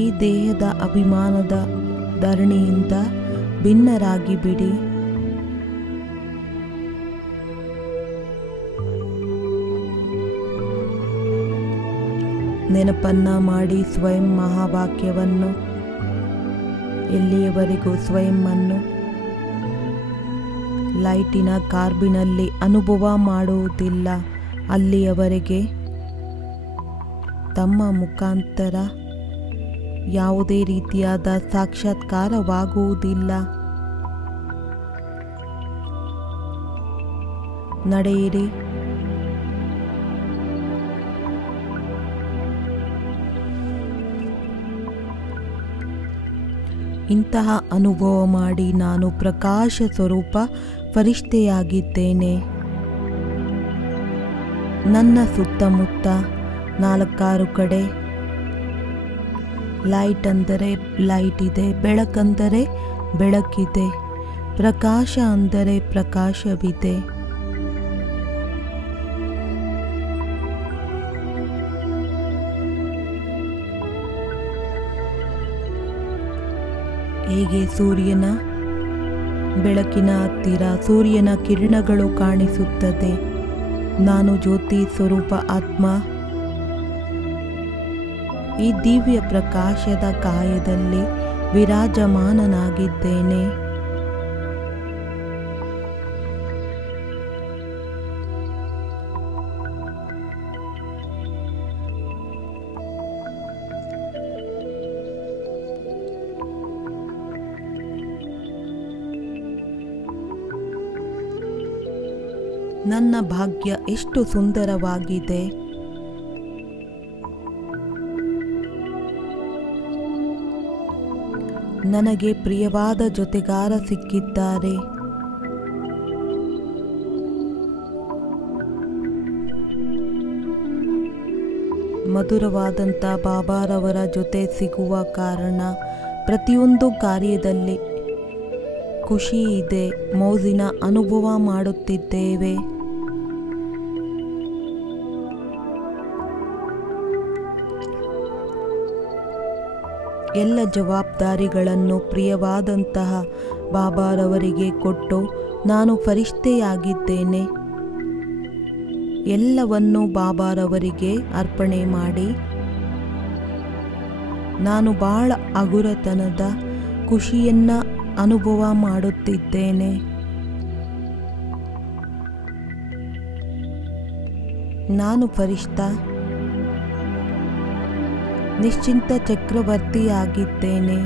ಈ ದೇಹದ ಅಭಿಮಾನದ ಧರಣಿಯಿಂದ ಭಿನ್ನರಾಗಿ ಬಿಡಿ. ನೆನಪನ್ನ ಮಾಡಿ ಸ್ವಯಂ ಮಹಾವಾಕ್ಯವನ್ನು, ಎಲ್ಲಿಯವರೆಗೂ ಸ್ವಯಂ ಅನ್ನು ಲೈಟಿನ ಕಾರ್ಬಿನಲ್ಲಿ ಅನುಭವ ಮಾಡುವುದಿಲ್ಲ ಅಲ್ಲಿಯವರೆಗೆ ತಮ್ಮ ಮುಖಾಂತರ ಯಾವುದೇ ರೀತಿಯಾದ ಸಾಕ್ಷಾತ್ಕಾರವಾಗುವುದಿಲ್ಲ. ನಡೆಯಿರಿ. ಇಂತಹ ಅನುಭವ ಮಾಡಿ, ನಾನು ಪ್ರಕಾಶ ಸ್ವರೂಪ ಫರಿಷ್ಠೆಯಾಗಿದ್ದೇನೆ. ನನ್ನ ಸುತ್ತಮುತ್ತ 4 ಕಡೆ ಲೈಟ್ ಅಂದರೆ ಲೈಟ್ ಇದೆ, ಬೆಳಕಂದರೆ ಬೆಳಕಿದೆ, ಪ್ರಕಾಶ ಅಂದರೆ ಪ್ರಕಾಶವಿದೆ. ಹೇಗೆ ಸೂರ್ಯನ ಬೆಳಕಿನ ಹತ್ತಿರ ಸೂರ್ಯನ ಕಿರಣಗಳು ಕಾಣಿಸುತ್ತದೆ, ನಾನು ಜ್ಯೋತಿ ಸ್ವರೂಪ ಆತ್ಮ ಈ ದಿವ್ಯ ಪ್ರಕಾಶದ ಕಾಯದಲ್ಲಿ ವಿರಾಜಮಾನನಾಗಿದ್ದೇನೆ. ನನ್ನ ಭಾಗ್ಯ ಎಷ್ಟು ಸುಂದರವಾಗಿದೆ. ನನಗೆ ಪ್ರಿಯವಾದ ಜೊತೆಗಾರ ಸಿಕ್ಕಿದ್ದಾರೆ. ಮಧುರವಾದಂಥ ಬಾಬಾರವರ ಜೊತೆ ಸಿಗುವ ಕಾರಣ ಪ್ರತಿಯೊಂದು ಕಾರ್ಯದಲ್ಲಿ ಖುಷಿ ಇದೆ, ಮೌಜಿನ ಅನುಭವ ಮಾಡುತ್ತಿದ್ದೇವೆ. ಎಲ್ಲ ಜವಾಬ್ದಾರಿಗಳನ್ನು ಪ್ರಿಯವಾದಂತಹ ಬಾಬಾರವರಿಗೆ ಕೊಟ್ಟು ನಾನು ಫರಿಷ್ಠೆಯಾಗಿದ್ದೇನೆ. ಎಲ್ಲವನ್ನೂ ಬಾಬಾರವರಿಗೆ ಅರ್ಪಣೆ ಮಾಡಿ ನಾನು ಬಹಳ ಹಗುರತನದ ಖುಷಿಯನ್ನು ಅನುಭವ ಮಾಡುತ್ತಿದ್ದೇನೆ. ನಾನು ಫರಿಷ್ಠ ನಿಶ್ಚಿಂತ ಚಕ್ರವರ್ತಿಯಾಗಿದ್ದೇನೆ.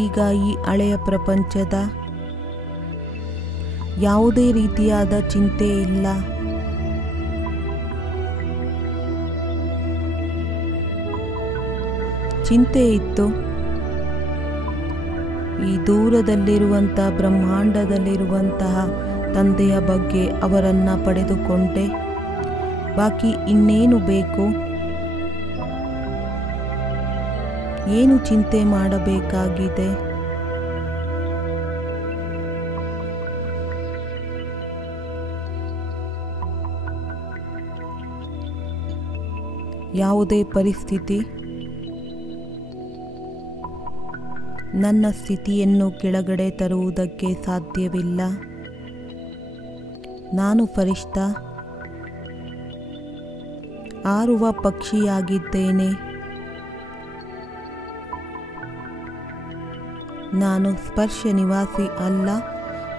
ಈಗ ಈ ಹಳೆಯ ಪ್ರಪಂಚದ ಯಾವುದೇ ರೀತಿಯಾದ ಚಿಂತೆ ಇಲ್ಲ. ಚಿಂತೆ ಇತ್ತು. ಈ ದೂರದಲ್ಲಿರುವಂಥ ಬ್ರಹ್ಮಾಂಡದಲ್ಲಿರುವಂತಹ ತಂದೆಯ ಬಗ್ಗೆ ಅವರನ್ನು ಪಡೆದುಕೊಂಡೆ. ಬಾಕಿ ಇನ್ನೇನು ಬೇಕು? ಏನು ಚಿಂತೆ ಮಾಡಬೇಕಾಗಿದೆ? ಯಾವುದೇ ಪರಿಸ್ಥಿತಿ ನನ್ನ ಸ್ಥಿತಿಯನ್ನು ಕೆಳಗಡೆ ತರುವುದಕ್ಕೆ ಸಾಧ್ಯವಿಲ್ಲ. ನಾನು ಫರಿಷ್ಠ, ಹಾರುವ ಪಕ್ಷಿಯಾಗಿದ್ದೇನೆ. ನಾನು ಸ್ಪರ್ಶ ನಿವಾಸಿ ಅಲ್ಲ,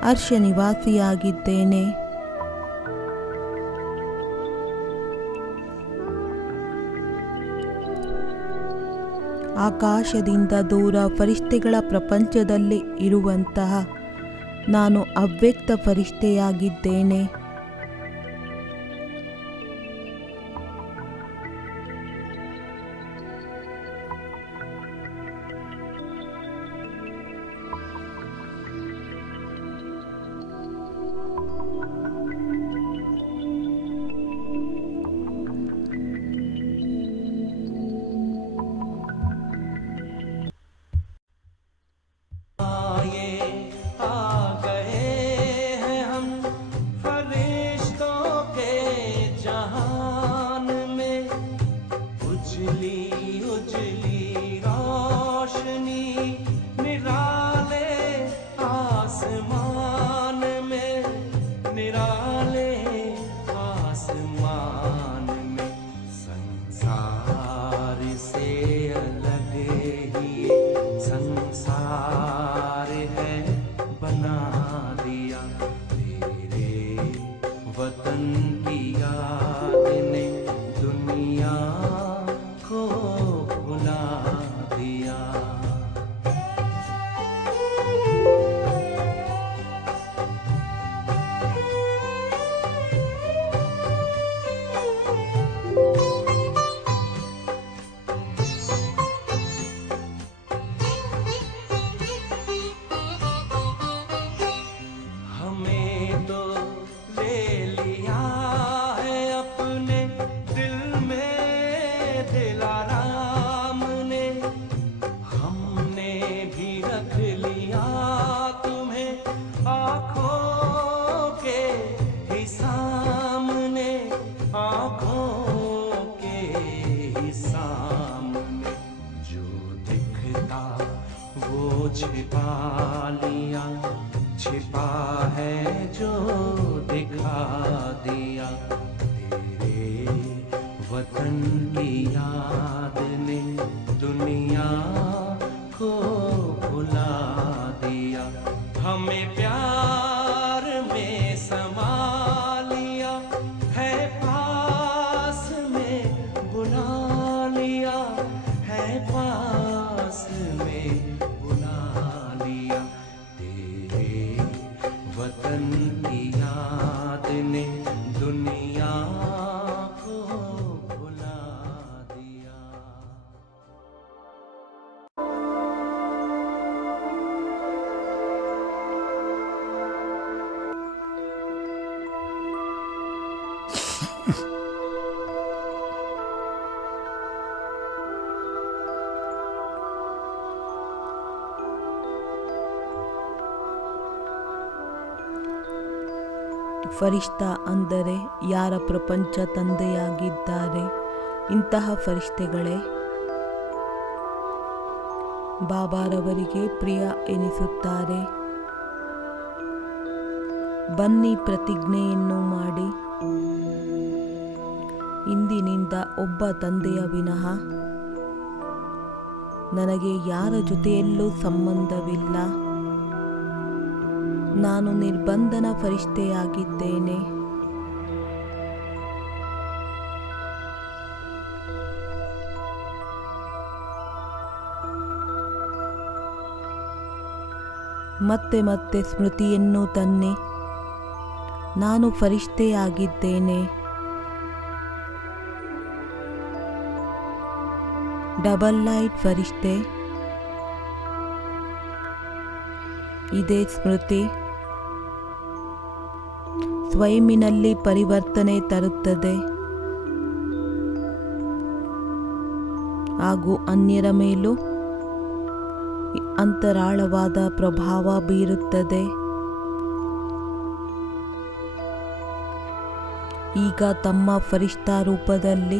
ಹರ್ಷ ನಿವಾಸಿಯಾಗಿದ್ದೇನೆ. ಆಕಾಶದಿಂದ ದೂರ ಫರಿಷ್ಠೆಗಳ ಪ್ರಪಂಚದಲ್ಲಿ ಇರುವಂತಹ ನಾನು ಅವ್ಯಕ್ತ ಫರಿಷ್ಠೆಯಾಗಿದ್ದೇನೆ. छिपा है जो दिखा दिया तेरे वतन की याद ने दुनिया को भुला दिया। हमें प्यार में समा लिया है, पास में बुला लिया है, पास में बुला लिया। तेरे वतन की याद ने दुनिया को भुला दिया। ಫರಿಷ್ಠ ಅಂದರೆ ಯಾರ ಪ್ರಪಂಚ ತಂದೆಯಾಗಿದ್ದಾರೆ. ಇಂತಹ ಫರಿಷ್ಠೆಗಳೇ ಬಾಬಾರವರಿಗೆ ಪ್ರಿಯ ಎನಿಸುತ್ತಾರೆ. ಬನ್ನಿ ಪ್ರತಿಜ್ಞೆಯನ್ನು ಮಾಡಿ, ಇಂದಿನಿಂದ ಒಬ್ಬ ತಂದೆಯ ವಿನಃ ನನಗೆ ಯಾರ ಜೊತೆಯಲ್ಲೂ ಸಂಬಂಧವಿಲ್ಲ. ನಾನು ನಿರ್ಬಂಧನ ಫರಿಷ್ಠೆಯಾಗಿದ್ದೇನೆ. ಮತ್ತೆ ಮತ್ತೆ ಸ್ಮೃತಿಯನ್ನು ತನ್ನಿ, ನಾನು ಫರಿಷ್ಠೆಯಾಗಿದ್ದೇನೆ. ಡಬಲ್ ಲೈಟ್ ಫರಿಷ್ಠೆ, ಇದೇ ಸ್ಮೃತಿ ಸ್ವಯಂನಲ್ಲಿ ಪರಿವರ್ತನೆ ತರುತ್ತದೆ ಹಾಗೂ ಅನ್ಯರ ಮೇಲೂ ಅಂತರಾಳವಾದ ಪ್ರಭಾವ ಬೀರುತ್ತದೆ. ಈಗ ತಮ್ಮ ಫರಿಷ್ಠಾ ರೂಪದಲ್ಲಿ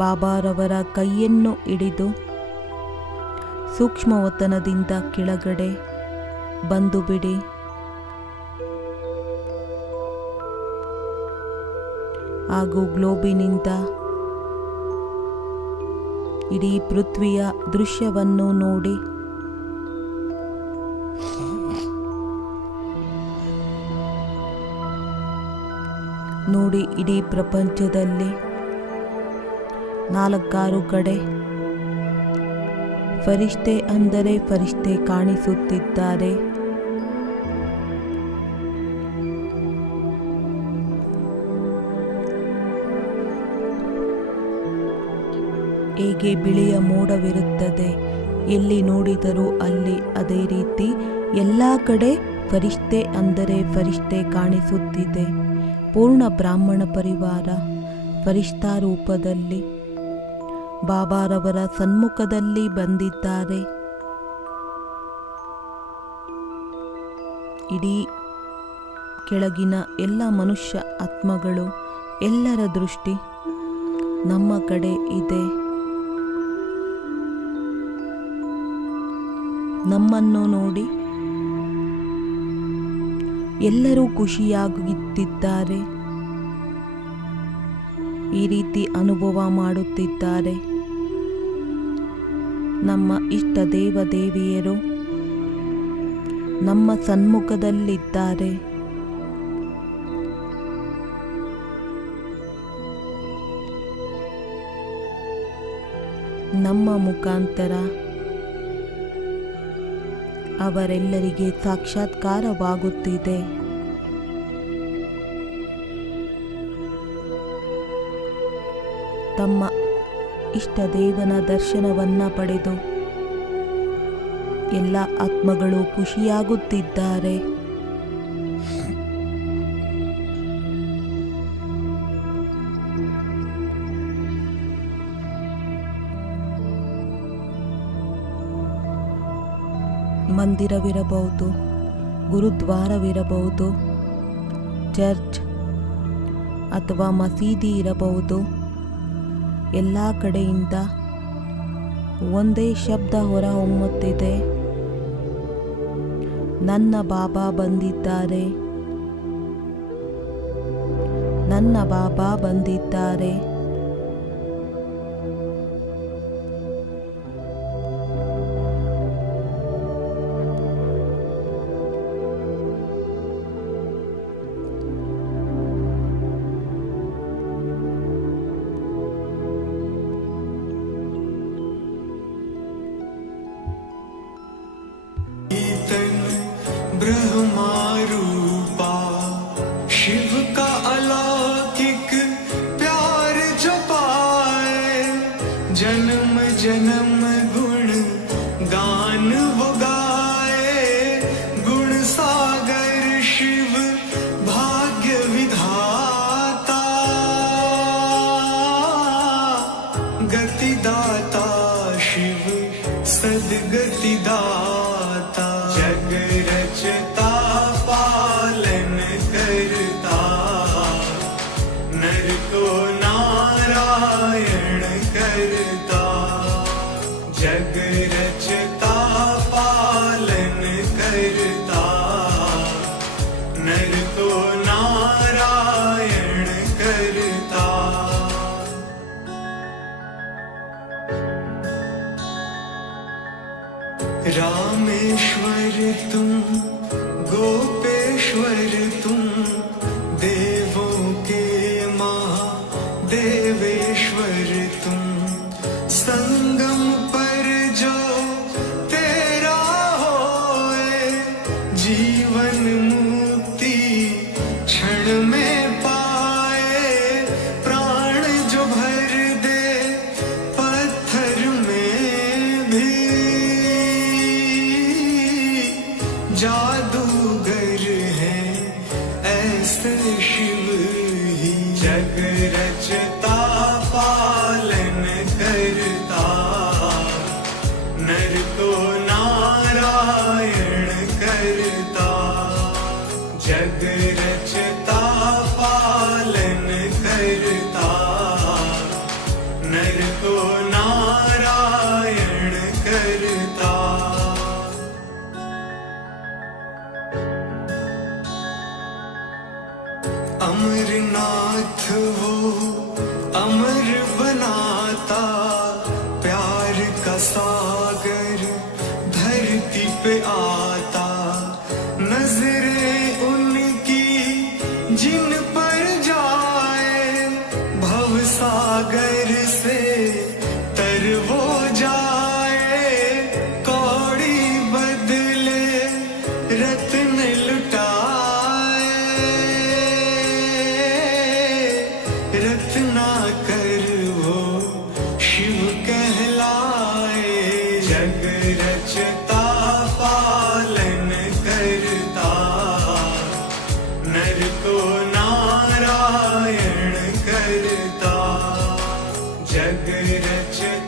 ಬಾಬಾರವರ ಕೈಯನ್ನು ಹಿಡಿದು ಸೂಕ್ಷ್ಮವತನದಿಂದ ಕೆಳಗಡೆ ಬಂದು ಬಿಡಿ. ಹಾಗೂ ಗ್ಲೋಬಿನಿಂದ ಇಡೀ ಪೃಥ್ವಿಯ ದೃಶ್ಯವನ್ನು ನೋಡಿ. ನೋಡಿ, ಇಡೀ ಪ್ರಪಂಚದಲ್ಲಿ 4 ಕಡೆ ಫರಿಷ್ಠೆ ಅಂದರೆ ಫರಿಷ್ಠೆ ಕಾಣಿಸುತ್ತಿದ್ದಾರೆ. ಹೇಗೆ ಬಿಳಿಯ ಮೋಡವಿರುತ್ತದೆ, ಎಲ್ಲಿ ನೋಡಿದರೂ ಅಲ್ಲಿ ಅದೇ ರೀತಿ ಎಲ್ಲ ಕಡೆ ಫರಿಷ್ಠೆ ಅಂದರೆ ಫರಿಷ್ಠೆ ಕಾಣಿಸುತ್ತಿದೆ. ಪೂರ್ಣ ಬ್ರಾಹ್ಮಣ ಪರಿವಾರ ಫರಿಷ್ಠಾ ರೂಪದಲ್ಲಿ ಬಾಬಾರವರ ಸನ್ಮುಖದಲ್ಲಿ ಬಂದಿದ್ದಾರೆ. ಇಡೀ ಕೆಳಗಿನ ಎಲ್ಲ ಮನುಷ್ಯ ಆತ್ಮಗಳು ಎಲ್ಲರ ದೃಷ್ಟಿ ನಮ್ಮ ಕಡೆ ಇದೆ. ನಮ್ಮನ್ನು ನೋಡಿ ಎಲ್ಲರೂ ಖುಷಿಯಾಗುತ್ತಿದ್ದಾರೆ. ಈ ರೀತಿ ಅನುಭವ ಮಾಡುತ್ತಿದ್ದಾರೆ. ನಮ್ಮ ಇಷ್ಟ ದೇವ ದೇವಿಯರು ನಮ್ಮ ಸನ್ಮುಖದಲ್ಲಿದ್ದಾರೆ. ನಮ್ಮ ಮುಖಾಂತರ ಅವರೆಲ್ಲರಿಗೆ ಸಾಕ್ಷಾತ್ಕಾರವಾಗುತ್ತಿದೆ. ತಮ್ಮ ಇಷ್ಟ ದೇವನ ದರ್ಶನವನ್ನ ಪಡೆದು ಎಲ್ಲ ಆತ್ಮಗಳು ಖುಷಿಯಾಗುತ್ತಿದ್ದಾರೆ. ಮಂದಿರವಿರಬಹುದು, ಗುರುದ್ವಾರವಿರಬಹುದು, ಚರ್ಚ್ ಅಥವಾ ಮಸೀದಿ ಇರಬಹುದು. ಎಲ್ಲ ಕಡೆಯಿಂದ ಒಂದೇ ಶಬ್ದ ಹೊರಹೊಮ್ಮುತ್ತಿದೆ, ನನ್ನ ಬಾಬಾ ಬಂದಿದ್ದಾರೆ, ನನ್ನ ಬಾಬಾ ಬಂದಿದ್ದಾರೆ. ब्रह्मा रूपा शिव का अलौकिक प्यार जो पाए, जन्म जन्म गुण गान वो गाए, गुण सागर शिव भाग्य विधाता, गति दाता शिव सदगति दाता, जग रचता पालन करता, नर को नारायण करता, जग रचता पालन करता, नर को नारायण करता। रामेश्वर तुम, गोपेश्वर तुम, देवों के महादेवेश्वर तुम, संगम पर जो तेरा होए, जीवन मुक्ति क्षण में पाए, प्राण जो भर दे पत्थर में भी, जादूगर है ऐसे शिव ही, जग रचता पालन करता, नर को ना अमरनाथ वो अमर बनाता, प्यार का सागर धरती पे आता, नजरे उनकी जिन पर जाए, भव सागर से तर वो जाए, कौड़ी बदले रत्न लुटाए, रत्ना कर वो शिव कहलाए, जग रचता पालन करता, नर को नारायण करता, जग रचता